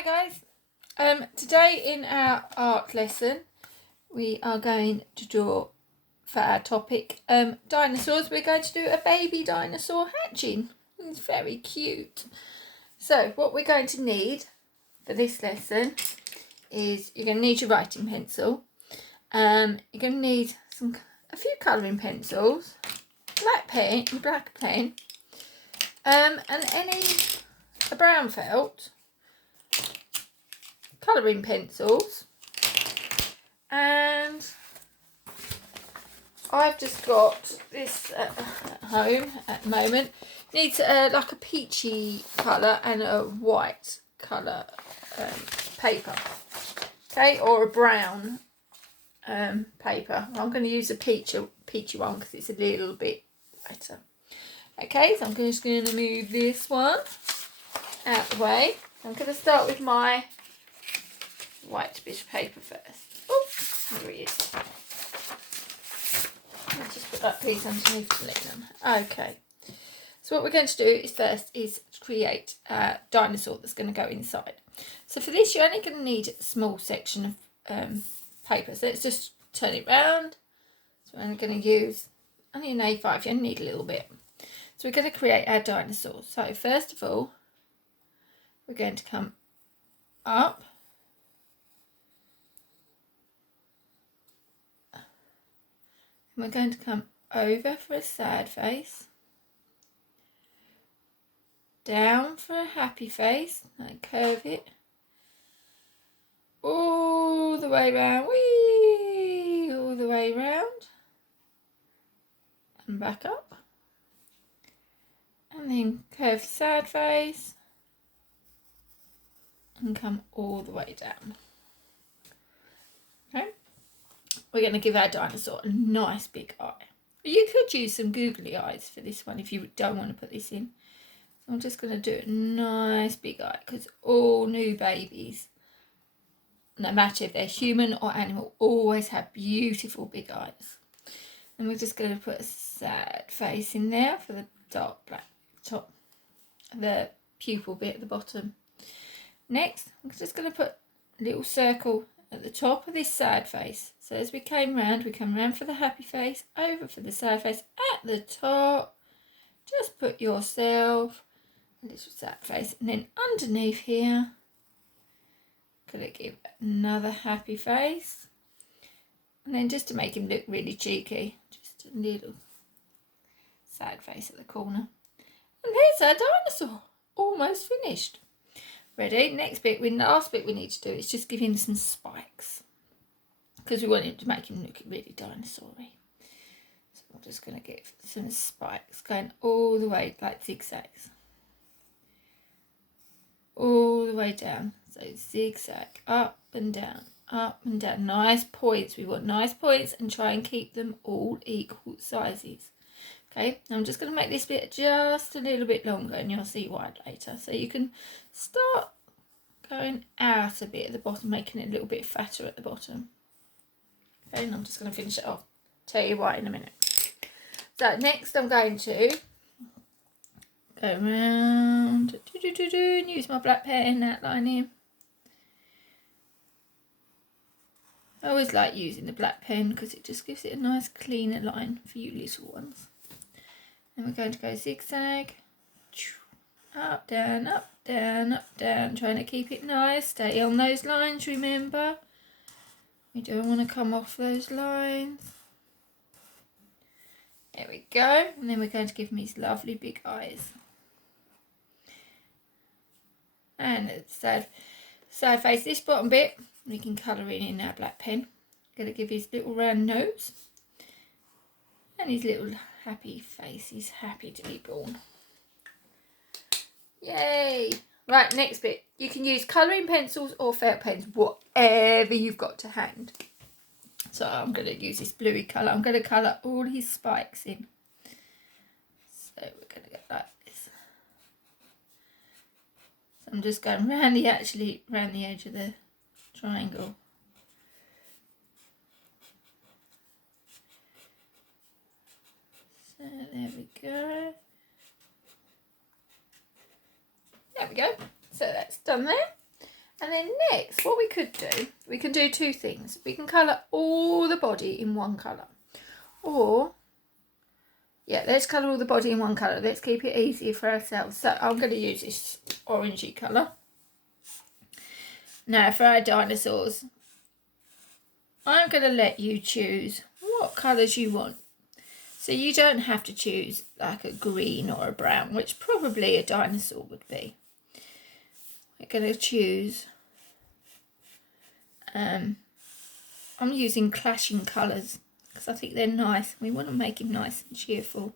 Hi guys, today in our art lesson we are going to draw for our topic dinosaurs. We're going to do a baby dinosaur hatching. It's very cute. So what we're going to need for this lesson is you're going to need your writing pencil, you're going to need a few colouring pencils, your black pen, and a brown felt, colouring pencils, and I've just got this at home at the moment. Needs like a peachy colour and a white colour paper, okay, or a brown paper. I'm going to use a peachy one because it's a little bit better. Okay, so I'm just going to move this one out the way. I'm going to start with my white bit of paper first. Oh, here he is. Let's just put that piece underneath to lean on. Okay. So what we're going to do is create a dinosaur that's going to go inside. So for this, you're only going to need a small section of paper. So let's just turn it round. So we're only going to use only an A5. You only need a little bit. So we're going to create our dinosaur. So first of all, we're going to come up. And we're going to come over for a sad face. Down for a happy face. And curve it. All the way round. Whee! All the way round. And back up. And then curve sad face. And come all the way down. Okay. We're going to give our dinosaur a nice big eye. You could use some googly eyes for this one if you don't want to put this in. So I'm just going to do a nice big eye because all new babies, no matter if they're human or animal, always have beautiful big eyes. And we're just going to put a sad face in there for the dark black top, the pupil bit at the bottom. Next, I'm just going to put a little circle at the top of this sad face. So as we come round for the happy face, over for the sad face, at the top, just put yourself a little sad face, and then underneath here, gonna give another happy face, and then just to make him look really cheeky, just a little sad face at the corner. And here's our dinosaur, almost finished. Ready? Next bit, last bit we need to do is just give him some spikes because we want him to make him look really dinosaur-y. So I'm just going to get some spikes going all the way, like zigzags, all the way down. So zigzag, up and down, up and down. Nice points. We want nice points and try and keep them all equal sizes. Okay, I'm just going to make this bit just a little bit longer and you'll see why later. So you can start going out a bit at the bottom, making it a little bit fatter at the bottom. Okay, and I'm just going to finish it off. Tell you why in a minute. So next I'm going to go around and use my black pen, outline him. I always like using the black pen because it just gives it a nice cleaner line for you little ones. And we're going to go zigzag, up, down, up, down, up, down, trying to keep it nice. Stay on those lines, remember. We don't want to come off those lines. There we go. And then we're going to give him his lovely big eyes. And it's sad face. This bottom bit, we can colour in our black pen. Going to give his little round nose. And his little happy face. He's happy to be born. Yay! Right, next bit. You can use colouring pencils or felt pens, whatever you've got to hand. So I'm going to use this bluey colour. I'm going to colour all his spikes in. So we're going to go like this. So I'm just going round the edge of the triangle. So there we go. There we go. So that's done there. And then next, what we could do, we can do two things. We can colour all the body in one colour. Or, yeah, let's colour all the body in one colour. Let's keep it easier for ourselves. So I'm going to use this orangey colour. Now for our dinosaurs, I'm going to let you choose what colours you want. So you don't have to choose like a green or a brown, which probably a dinosaur would be. We're going to choose, I'm using clashing colours because I think they're nice. We want to make him nice and cheerful.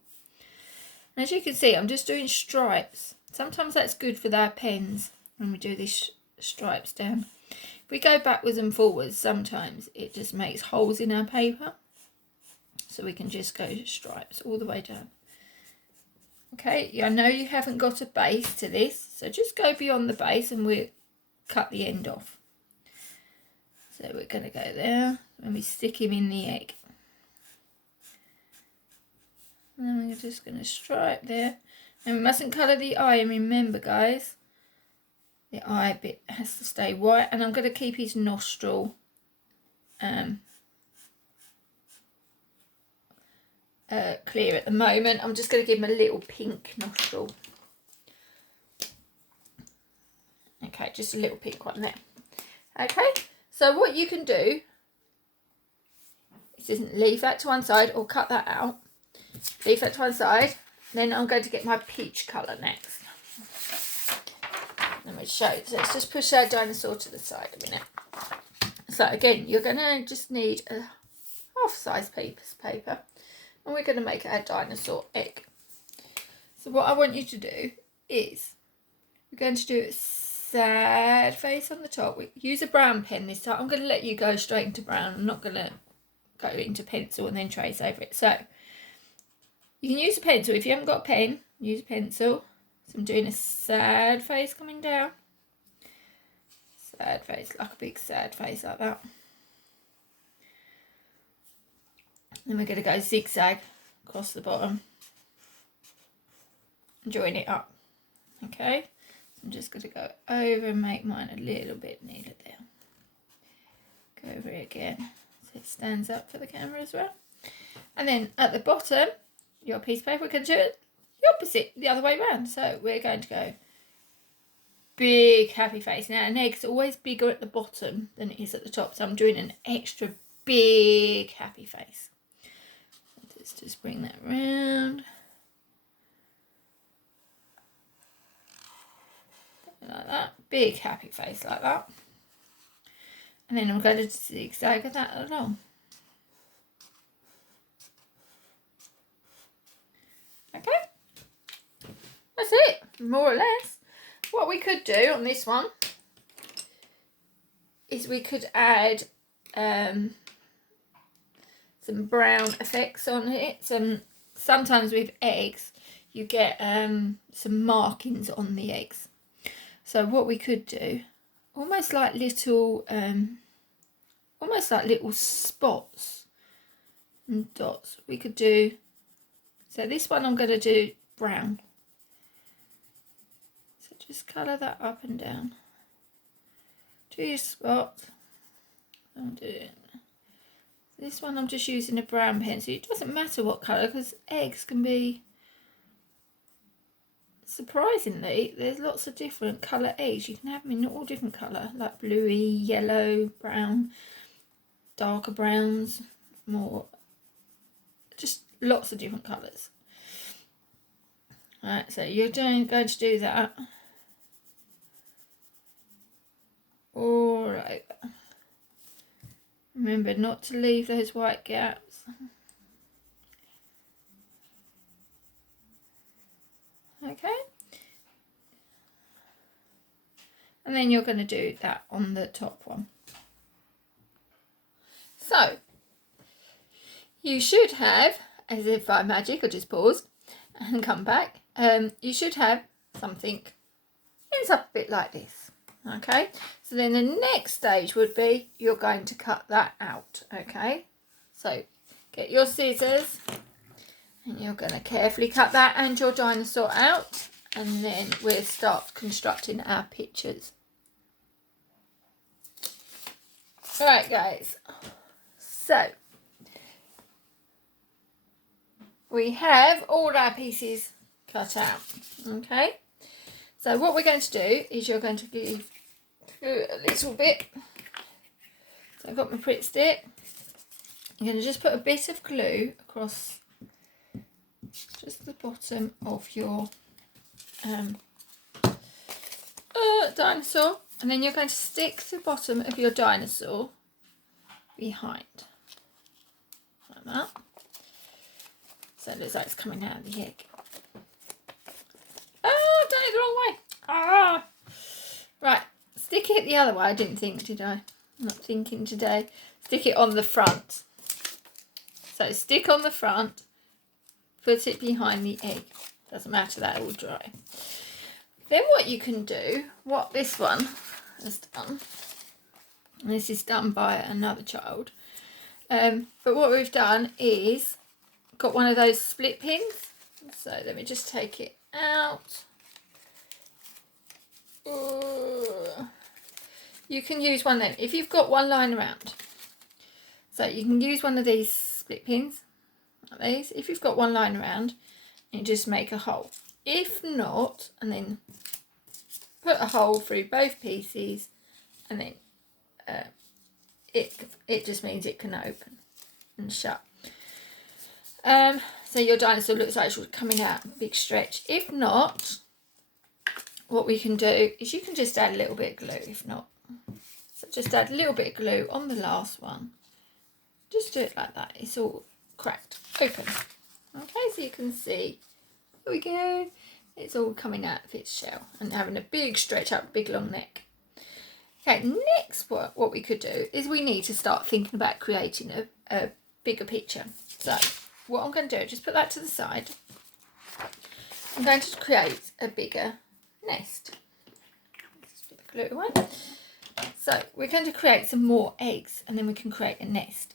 And as you can see, I'm just doing stripes. Sometimes that's good for our pens when we do these stripes down. If we go backwards and forwards, sometimes it just makes holes in our paper. So we can just go stripes all the way down. Okay, I know you haven't got a base to this, so just go beyond the base and we'll cut the end off. So we're going to go there and we stick him in the egg. And then we're just going to stripe there. And we mustn't colour the eye, and remember guys, the eye bit has to stay white, and I'm going to keep his nostril clear at the moment. I'm just going to give him a little pink nostril. Okay, just a little pink one there. Okay, so what you can do is leave that to one side or cut that out. Leave that to one side. Then I'm going to get my peach colour next. Let me show you. So let's just push our dinosaur to the side a minute. So again, you're going to just need a half-size piece of paper. And we're going to make our dinosaur egg. So what I want you to do is, we're going to do a sad face on the top. We use a brown pen this time. I'm going to let you go straight into brown. I'm not going to go into pencil and then trace over it. So you can use a pencil. If you haven't got a pen, use a pencil. So I'm doing a sad face coming down. Sad face, like a big sad face like that. Then we're going to go zigzag across the bottom and join it up. Okay, so I'm just going to go over and make mine a little bit nearer there. Go over it again so it stands up for the camera as well. And then at the bottom, your piece of paper, we're going to do it the opposite, the other way around. So we're going to go big happy face. Now an egg's always bigger at the bottom than it is at the top, so I'm doing an extra big happy face. Let's just bring that round. Like that. Big happy face like that. And then I'm going to zigzag that along. Okay. That's it, more or less. What we could do on this one is we could add some brown effects on it. Sometimes with eggs you get some markings on the eggs. So what we could do, almost like little spots and dots. We could do, so this one I'm going to do brown. So just colour that up and down. Do your spot. I'm doing this one. I'm just using a brown pencil. It doesn't matter what colour, because eggs can be, surprisingly, there's lots of different colour eggs. You can have them in all different colour, like bluey, yellow, brown, darker browns, more, just lots of different colours. Alright, so you're going to do that all right. Remember not to leave those white gaps. Okay. And then you're going to do that on the top one. So, you should have, as if by magic, I'll just pause and come back. You should have something ends up a bit like this. Okay, so then the next stage would be you're going to cut that out. Okay, so get your scissors and you're going to carefully cut that and your dinosaur out, and then we'll start constructing our pictures. Alright guys, so we have all our pieces cut out, okay? So what we're going to do is you're going to give a little bit. So I've got my Pritt stick. I'm going to just put a bit of glue across just the bottom of your dinosaur, and then you're going to stick the bottom of your dinosaur behind, like that. So it looks like it's coming out of the egg. Oh, I've done it the wrong way. Ah! Right, stick it the other way. I didn't think, did I? I'm not thinking today. Stick it on the front. So stick on the front, put it behind the egg. Doesn't matter, that will dry. Then what you can do, what this one has done, and this is done by another child, but what we've done is got one of those split pins. So let me just take it out. You can use one then, if you've got one lying around. So you can use one of these split pins, like these, if you've got one lying around, and just make a hole. If not, and then put a hole through both pieces, and then it just means it can open and shut. So your dinosaur looks like it's coming out a big stretch. If not, what we can do is you can just add a little bit of glue, if not. So just add a little bit of glue on the last one. Just do it like that. It's all cracked open. Okay, so you can see, there we go. It's all coming out of its shell and having a big stretch out, big long neck. Okay, next what we could do is we need to start thinking about creating a bigger picture. So what I'm going to do, just put that to the side. I'm going to create a bigger nest. Just put the glue away. So we're going to create some more eggs, and then we can create a nest.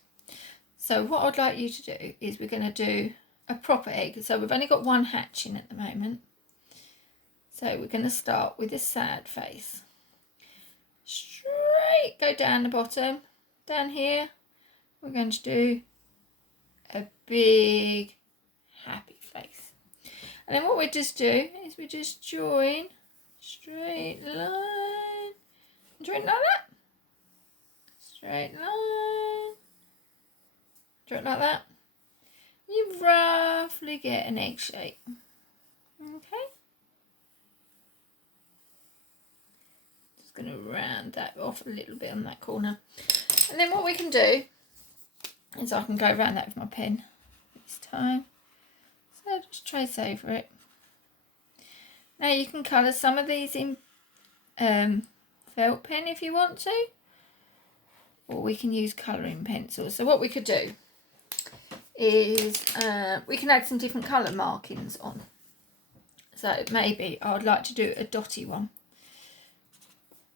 So what I'd like you to do is we're going to do a proper egg. So we've only got one hatching at the moment. So we're going to start with a sad face. Straight go down the bottom. Down here we're going to do a big happy face. And then what we just do is we just join straight line. Join like that. Straight line. Join like that. You roughly get an egg shape. Okay. Just going to round that off a little bit on that corner. And then what we can do is I can go around that with my pen this time. So just trace over it. Now you can colour some of these in felt pen if you want to. Or we can use colouring pencils. So what we could do is we can add some different colour markings on. So maybe I would like to do a dotty one.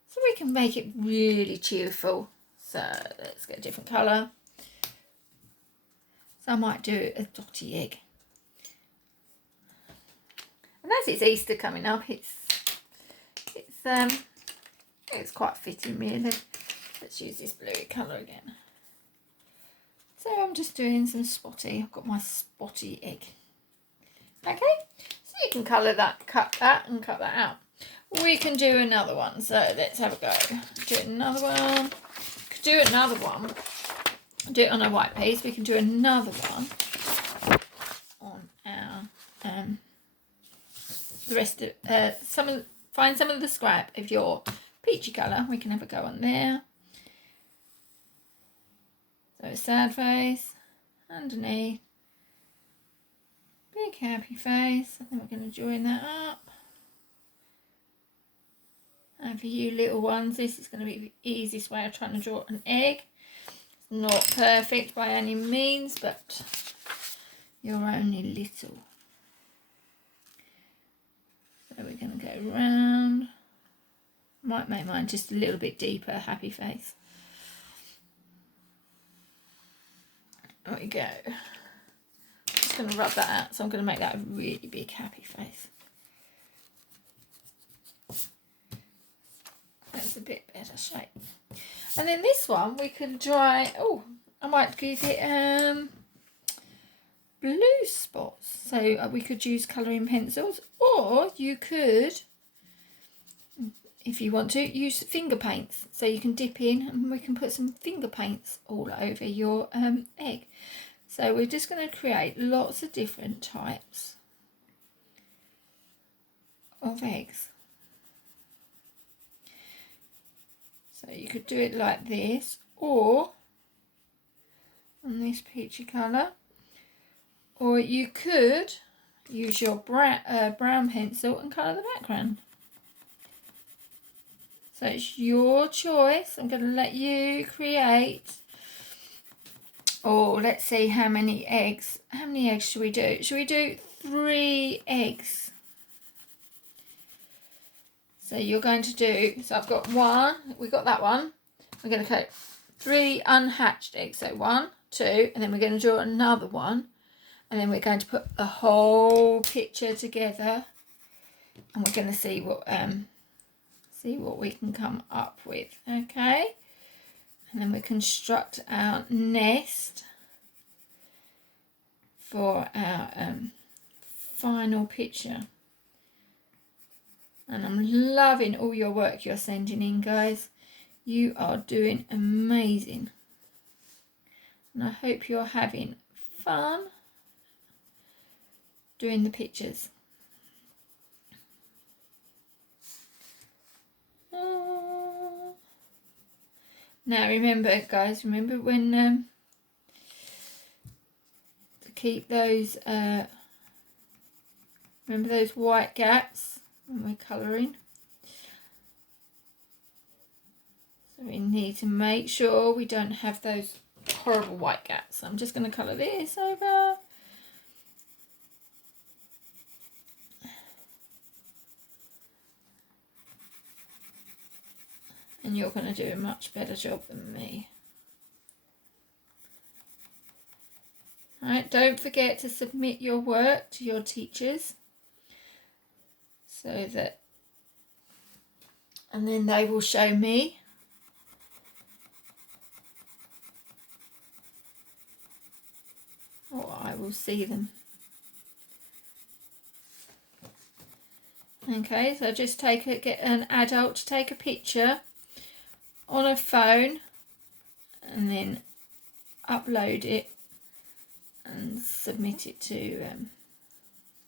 So we can make it really cheerful. So let's get a different colour. So I might do a dotty egg. And as it's Easter coming up, it's quite fitting really. Let's use this bluey colour again. So I'm just doing some spotty. I've got my spotty egg. Okay, so you can colour that, cut that and cut that out. We can do another one. So let's have a go. Do another one. Could do another one. Do it on a white piece. We can do another one on our the rest of find some of the scrap of your peachy colour. We can have a go on there. So a sad face underneath, big happy face. I think we're going to join that up. And for you little ones, this is going to be the easiest way of trying to draw an egg. It's not perfect by any means, but you're only little. So we're going to go round. Might make mine just a little bit deeper, happy face. There we go. Just going to rub that out, so I'm going to make that a really big happy face. That's a bit better shape. And then this one we can try, oh, I might give it blue spots. So we could use colouring pencils, or you could, if you want to, use finger paints. So you can dip in and we can put some finger paints all over your egg. So we're just going to create lots of different types of eggs. So you could do it like this, or on this peachy colour, or you could use your brown pencil and colour the background. So it's your choice. I'm going to let you create. Oh, let's see how many eggs. How many eggs should we do? Should we do 3 eggs? So you're going to do, so I've got 1, we got that one. We're going to create 3 unhatched eggs. So 1, 2, and then we're going to draw another one. And then we're going to put the whole picture together. And we're going to see what we can come up with, okay? And then we construct our nest for our final picture. And I'm loving all your work you're sending in, guys. You are doing amazing. And I hope you're having fun doing the pictures. Now remember, guys, remember when to keep those remember those white gaps when we're colouring. So we need to make sure we don't have those horrible white gaps. So I'm just going to colour this over. And you're going to do a much better job than me. Alright, don't forget to submit your work to your teachers. So that, and then they will show me. Or I will see them. Okay, so just get an adult to take a picture on a phone and then upload it and submit it to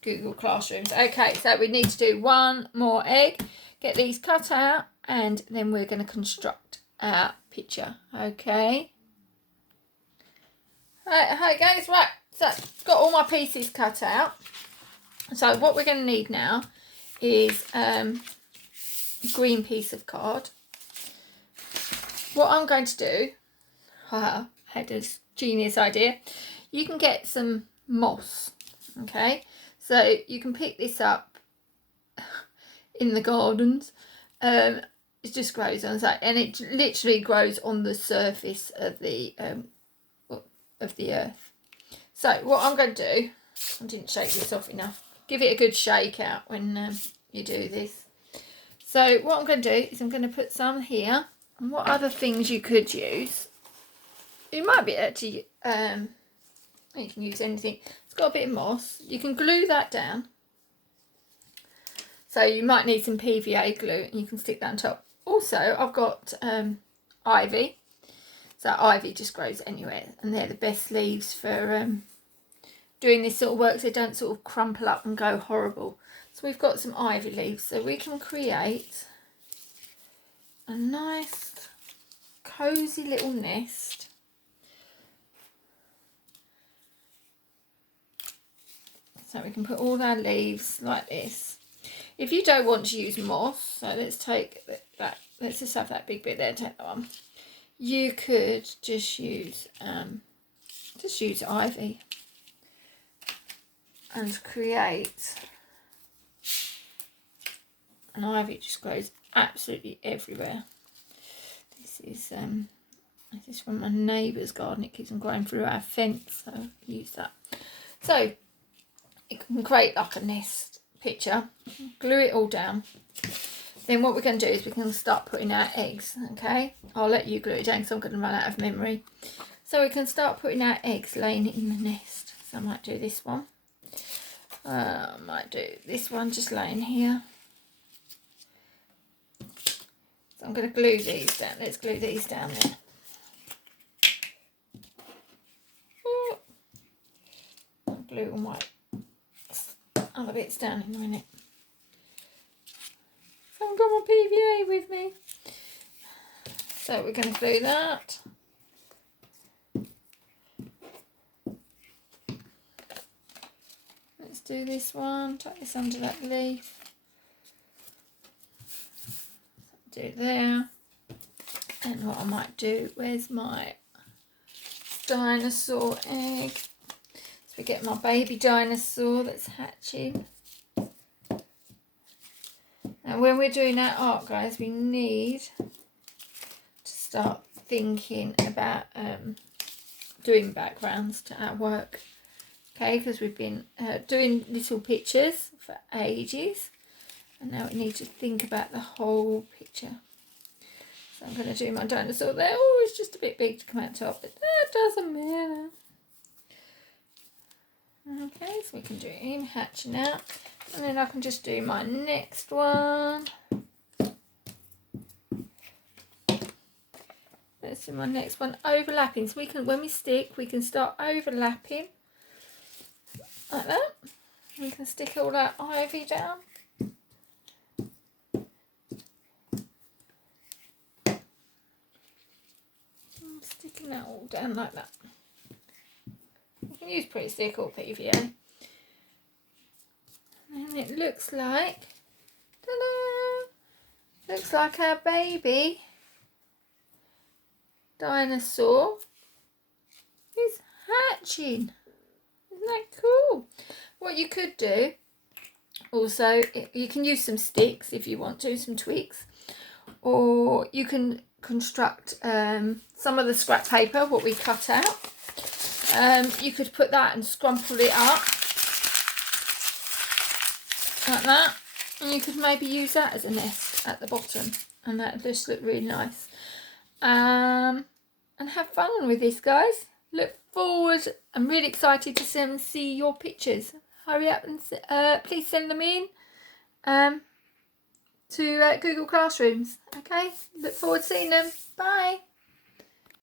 Google Classrooms. Okay, so we need to do 1 more egg, get these cut out, and then we're going to construct our picture. Okay. Hi guys, right, so got all my pieces cut out. So what we're going to need now is a green piece of card. What I'm going to do, I had a genius idea. You can get some moss, okay? So you can pick this up in the gardens. It just grows on the side, and it literally grows on the surface of the earth. So what I'm going to do, I didn't shake this off enough. Give it a good shake out when you do this. So what I'm going to do is I'm going to put some here. And what other things you could use? You might be able to, you can use anything. It's got a bit of moss. You can glue that down. So you might need some PVA glue and you can stick that on top. Also, I've got ivy. So ivy just grows anywhere. And they're the best leaves for doing this sort of work so they don't sort of crumple up and go horrible. So we've got some ivy leaves. So we can create a nice cozy little nest. So we can put all our leaves like this. If you don't want to use moss, so let's take that, let's just have that big bit there, take that one. You could just use ivy and create an ivy. Just grows absolutely everywhere. This is from my neighbour's garden. It keeps on growing through our fence, so I'll use that. So you can create like a nest picture, glue it all down. then what we're going to do is we can start putting our eggs, okay? I'll let you glue it down because I'm going to run out of memory. So we can start putting our eggs laying in the nest. So I might do this one. I might do this one just laying here. So I'm going to glue these down. Let's glue these down there. I'll glue all my other bits down in a minute. So I've got my PVA with me. So we're going to glue that. Let's do this one. Tuck this under that leaf. Do it there. And what I might do, where's my dinosaur egg? So we get my baby dinosaur that's hatching. And when we're doing our art, guys, we need to start thinking about doing backgrounds to our work. Okay, because we've been doing little pictures for ages. And now we need to think about the whole picture. So I'm going to do my dinosaur there. Oh, it's just a bit big to come out top, but that doesn't matter. Okay, so we can do him hatching out. And then I can just do my next one. Let's do my next one, overlapping. So we can, when we stick, we can start overlapping. Like that. We can stick all that ivy down. Sticking that all down like that. You can use pretty stick or PVA. And it looks like, ta-da! Looks like our baby dinosaur is hatching. Isn't that cool? What you could do, also, you can use some sticks if you want to, some twigs, or you can construct some of the scrap paper, what we cut out. You could put that and scrumple it up like that, and you could maybe use that as a nest at the bottom, and that just look really nice. And have fun with this, guys. Look forward. I'm really excited to see your pictures. Hurry up and please send them in to Google Classrooms. Okay, look forward to seeing them. Bye.